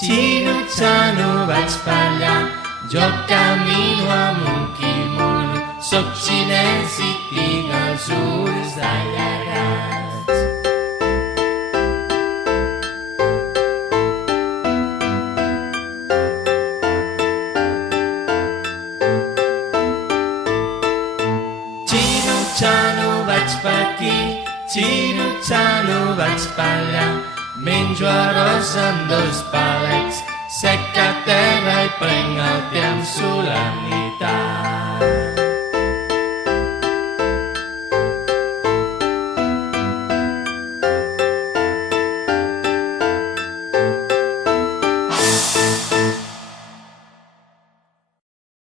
Xino vaig per allà, jo camino amb un quimono, soc xinès i tinc els ulls allargats. Xino vaig per aquí, xino vaig per allà, menjo arròs amb 2 palets, sec a terra i prenc el té amb solemnitat.